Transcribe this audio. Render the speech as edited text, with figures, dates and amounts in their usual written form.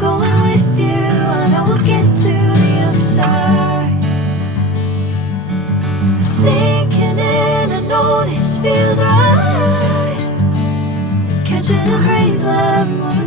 going with you. I know we'll get to the other side. Sinking in, I know this feels right. Catching a breeze, love moving